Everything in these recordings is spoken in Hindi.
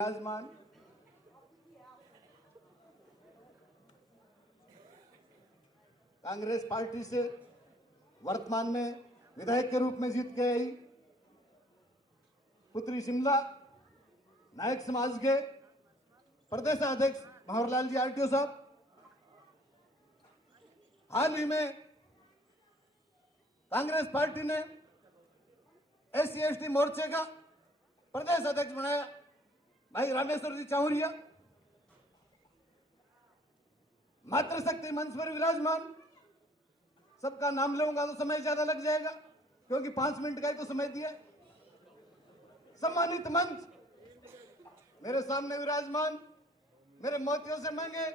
विराजमान कांग्रेस पार्टी से वर्तमान में विधायक के रूप में जीत के आई पुत्री शिमला नायक समाज के प्रदेश अध्यक्ष भंवरलाल जी आरटीओ साहब, हाल ही में कांग्रेस पार्टी ने SC/ST मोर्चे का प्रदेश अध्यक्ष बनाया भाई रामेश्वर जी चाहुरिया। मातृशक्ति मंच पर विराजमान, सबका नाम लूंगा तो समय ज्यादा लग जाएगा क्योंकि 5 मिनट का ही तो समय दिया। सम्मानित मंच, मेरे सामने विराजमान मेरे मोतियों से मांगे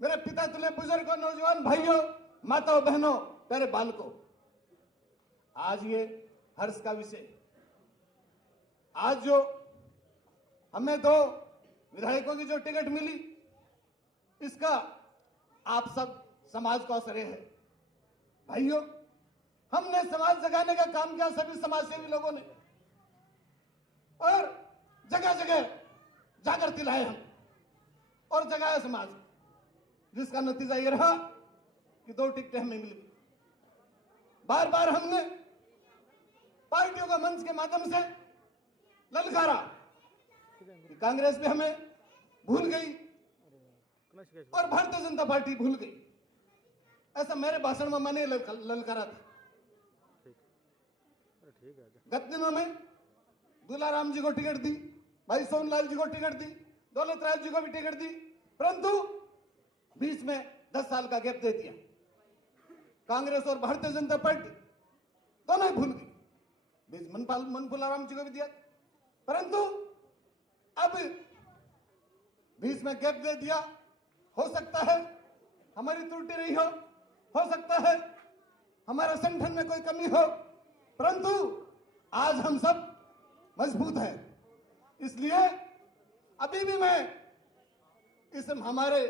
मेरे पिता तुल्य बुजुर्गों, नौजवान भाइयों, माताओं, बहनों, प्यारे बालकों, आज ये हर्ष का विषय, आज जो हमें 2 विधायकों की जो टिकट मिली, इसका आप सब समाज को श्रेय है। भाइयों, हमने समाज जगाने का काम किया, सभी समाजसेवी लोगों ने, और जगह जगह जागृति लाए हम और जगाया समाज, जिसका नतीजा ये रहा कि 2 टिकटें हमें मिली। बार बार हमने पार्टियों का मंच के माध्यम से ललकारा कि कांग्रेस भी हमें भूल गई और भारतीय जनता पार्टी भूल गई। ऐसा मेरे भाषण में मैंने ललकारा था। गत दिनों में दुलाराम जी को टिकट दी, भाई सोनलाल जी को टिकट दी, दौलत राज जी को भी टिकट दी, परंतु बीच में 10 साल का गैप दे दिया। कांग्रेस और भारतीय जनता पार्टी दोनों भूल गई। बीच मनफुलाराम जी को भी दिया, परंतु अब बीच में गैप दे दिया। हो सकता है हमारी त्रुटि रही हो सकता है हमारे संगठन में कोई कमी हो, परंतु आज हम सब मजबूत हैं। इसलिए अभी भी मैं इस हमारे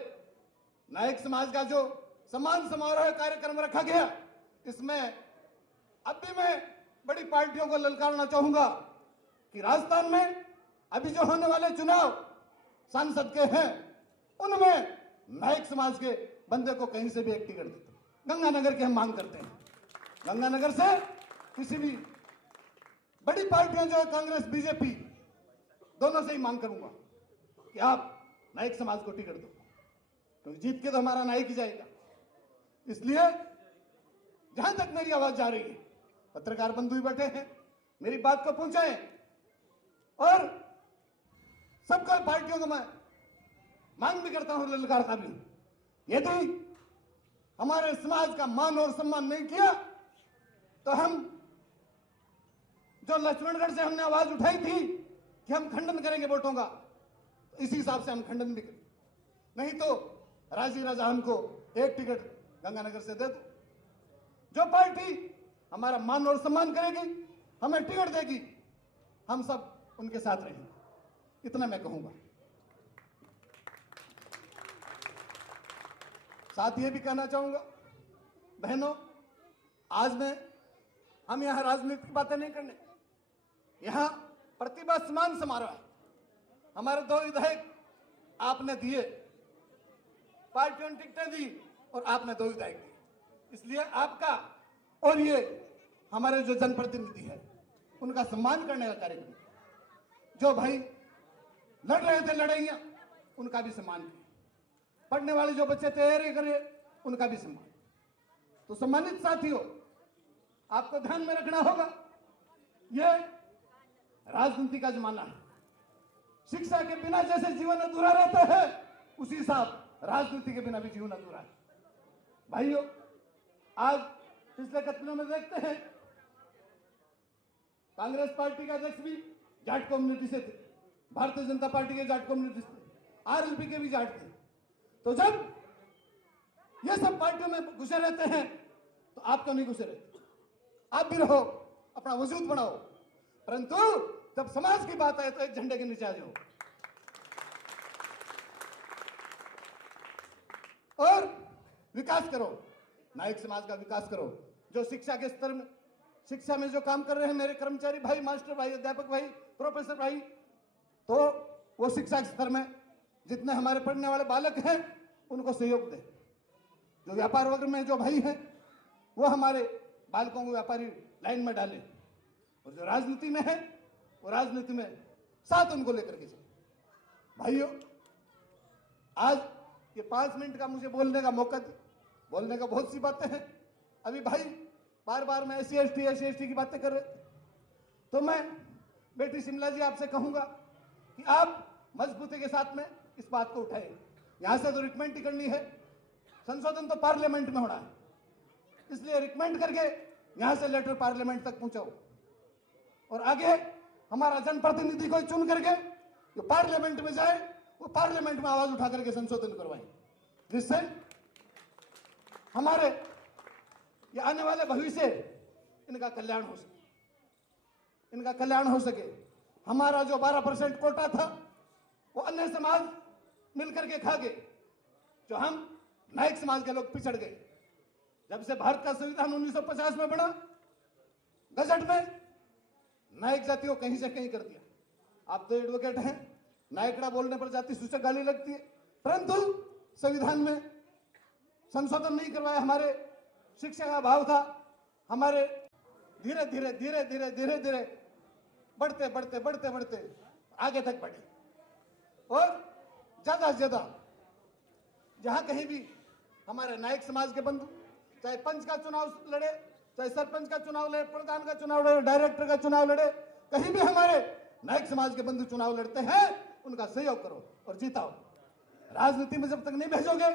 नायक समाज का जो सम्मान समारोह कार्यक्रम रखा गया, इसमें अब भी मैं बड़ी पार्टियों को ललकारना चाहूंगा कि राजस्थान में अभी जो होने वाले चुनाव सांसद के हैं, उनमें नायक समाज के बंदे को कहीं से भी एक टिकट देते। गंगानगर की हम मांग करते हैं, गंगानगर से किसी भी बड़ी पार्टियां जो है, कांग्रेस बीजेपी, दोनों से ही मांग करूंगा कि आप नायक समाज को टिकट दो, क्योंकि जीत के तो हमारा नायक ही जाएगा। इसलिए जहां तक मेरी आवाज जा रही है, पत्रकार बंधु भी बैठे हैं, मेरी बात को पहुंचाएं और सबका पार्टियों को मैं मांग भी करता हूं, ललकारता भी। यदि हमारे समाज का मान और सम्मान नहीं किया तो हम जो लक्ष्मणगढ़ से हमने आवाज उठाई थी कि हम खंडन करेंगे वोटों का, तो इसी हिसाब से हम खंडन भी करें। नहीं तो राजी राजा हमको एक टिकट गंगानगर से दे दो। जो पार्टी हमारा मान और सम्मान करेगी, हमें टिकट देगी, हम सब उनके साथ रहेंगे। इतना मैं कहूंगा। साथ ये भी कहना चाहूंगा, बहनों, आज में हम यहां राजनीति की बातें नहीं करने, यहां प्रतिभा सम्मान समारोह है। हमारे 2 विधायक आपने दिए, पार्टियों ने टिकटें दी और आपने 2 विधायक दिए, इसलिए आपका और ये हमारे जो जनप्रतिनिधि है उनका सम्मान करने का कार्यक्रम। जो भाई लड़ रहे थे लड़ाइयां, उनका भी सम्मान किया। पढ़ने वाले जो बच्चे तैयारी कर रहे, उनका भी सम्मान। तो सम्मानित साथियों, आपको ध्यान में रखना होगा, ये राजनीति का जमाना है। शिक्षा के बिना जैसे जीवन अधूरा रहता है, उसी हिसाब राजनीति के बिना भी जीवन अधूरा है। भाइयों, आज पिछले कई दिनों में देखते हैं, कांग्रेस पार्टी का अध्यक्ष भी जाट कम्युनिटी से थे, भारतीय जनता पार्टी के जाट कम्युनिटी से, RLP के भी जाट थे। तो जब ये सब पार्टियों में घुसे रहते हैं, तो आप क्यों नहीं घुसे रहते? आप भी रहो, अपना वजूद बनाओ, परंतु जब समाज की बात आए तो एक झंडे के नीचे आ जाओ और विकास करो, नायक समाज का विकास करो। जो शिक्षा के स्तर में, शिक्षा में जो काम कर रहे हैं मेरे कर्मचारी भाई, मास्टर भाई, अध्यापक भाई, प्रोफेसर भाई, तो वो शिक्षा के स्तर में जितने हमारे पढ़ने वाले बालक हैं उनको सहयोग दे। जो व्यापार वर्ग में जो भाई हैं वो हमारे बालकों को व्यापारी लाइन में डाले, और जो राजनीति में है वो राजनीति में साथ उनको लेकर के चले। भाइयों, आज ये 5 मिनट का मुझे बोलने का मौका दिया, बोलने का बहुत सी बातें हैं। अभी भाई बार बार मैं एससी एसटी की बातें कर रहे थे, तो मैं बेटी शिमला जी आपसे कहूंगा कि आप मजबूती के साथ में इस बात को उठाएं। यहां से तो रिकमेंड ही करनी है, संशोधन तो पार्लियामेंट में होना है, इसलिए रिकमेंड करके यहां से लेटर पार्लियामेंट तक पहुंचाओ, और आगे हमारा जनप्रतिनिधि को चुन करके जो पार्लियामेंट में जाए वो पार्लियामेंट में आवाज उठा करके संशोधन करवाएं, जिससे हमारे ये आने वाले भविष्य इनका कल्याण हो सके, इनका कल्याण हो सके। हमारा जो 12% कोटा था वो अन्य समाज मिलकर के खा गए, जो हम नायक समाज के लोग पिछड़ गए। जब से भारत का संविधान 1950 में बना, गजट में नायक जाति को कहीं से कहीं कर दिया। आप तो एडवोकेट हैं, नायकड़ा बोलने पर जाति सूचक गाली लगती है, परंतु संविधान में संशोधन नहीं करवाया। हमारे शिक्षा का अभाव था, हमारे धीरे धीरे धीरे धीरे धीरे धीरे बढ़ते बढ़ते बढ़ते बढ़ते आगे तक बढ़े, और ज्यादा से ज्यादा जहां कहीं भी हमारे नायक समाज के बंधु चाहे पंच का चुनाव लड़े, चाहे सरपंच का चुनाव लड़े, प्रधान का चुनाव लड़े, डायरेक्टर का चुनाव लड़े, कहीं भी हमारे नायक समाज के बंधु चुनाव लड़ते हैं, उनका सहयोग करो और जीताओ। राजनीति में जब तक नहीं भेजोगे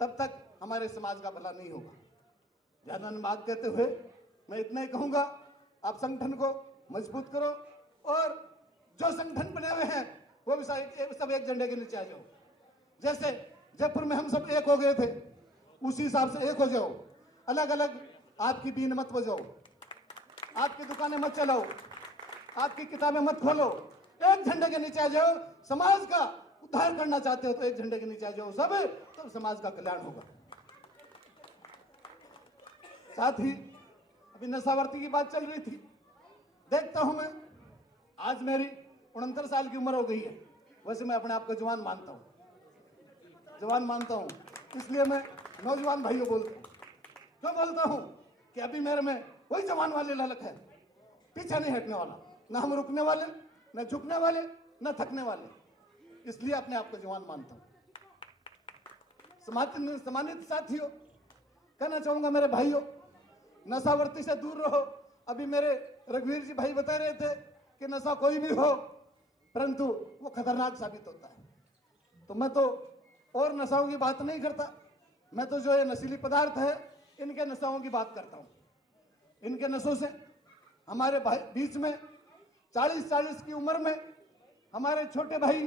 तब तक हमारे समाज का भला नहीं होगा। ज्यादा बात कहते हुए मैं इतना ही कहूंगा, आप संगठन को मजबूत करो, और जो संगठन बने हुए हैं वो भी सब एक झंडे के नीचे आ जाओ। जैसे जयपुर में हम सब एक हो गए थे, उसी हिसाब से एक हो जाओ। अलग अलग आपकी बीन मत बजाओ, आपकी दुकानें मत चलाओ, आपकी किताबें मत खोलो, एक झंडे के नीचे आ जाओ। समाज का उद्धार करना चाहते हो तो एक झंडे के नीचे आ जाओ सब, तब समाज का कल्याण होगा। साथ ही अभी नशावर्ती की बात चल रही थी, देखता हूं मैं, आज मेरी 69 साल की उम्र हो गई है। वैसे मैं अपने आप को जवान मानता हूं, जवान मानता हूं, इसलिए मैं नौजवान भाइयों बोलता हूं। क्यों बोलता हूं कि अभी मेरे में वही जवान वाली ललक है, पीछे नहीं हटने वाला, ना हम रुकने वाले, न झुकने वाले, न थकने वाले, इसलिए अपने आप को जवान मानता हूं। सम्मानित साथियों, कहना चाहूंगा मेरे भाइयों, नशावर्ती से दूर रहो। अभी मेरे रघुवीर जी भाई बता रहे थे कि नशा कोई भी हो, परंतु वो खतरनाक साबित होता है। तो मैं तो और नशाओं की बात नहीं करता, मैं तो जो ये नशीली पदार्थ है इनके नशाओं की बात करता हूं। इनके नशों से हमारे भाई बीच में 40 की उम्र में हमारे छोटे भाई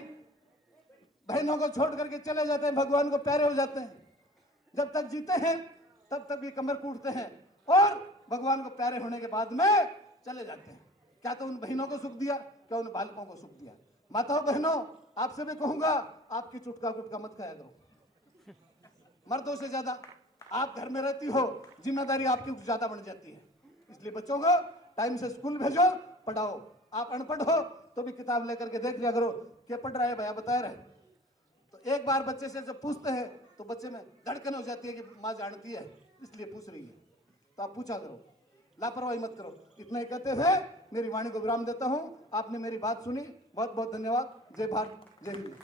बहनों को छोड़ करके चले जाते हैं, भगवान को प्यारे हो जाते हैं। जब तक जीते हैं तब तक भी कमर कूटते हैं, और भगवान को प्यारे होने के बाद में चले जाते हैं। क्या तो उन बहनों को सुख दिया, क्या उन बालकों को सुख दिया। माताओं बहनों, आपसे भी कहूंगा, आपकी चुटका गुटका मत खाया करो। मर्दों से ज्यादा आप घर में रहती हो, जिम्मेदारी आपकी कुछ ज्यादा बढ़ जाती है। इसलिए बच्चों को टाइम से स्कूल भेजो, पढ़ाओ। आप अनपढ़ हो तो भी किताब लेकर के देख लिया करो क्या पढ़ रहा है भैया, बता रहे। तो एक बार बच्चे से जब पूछते हैं तो बच्चे में धड़कन हो जाती है कि माँ जानती है इसलिए पूछ रही है, तो आप पूछा करो, लापरवाही मत करो। इतना ही कहते हुए मेरी वाणी को विराम देता हूं। आपने मेरी बात सुनी, बहुत बहुत धन्यवाद। जय भारत, जय हिंद।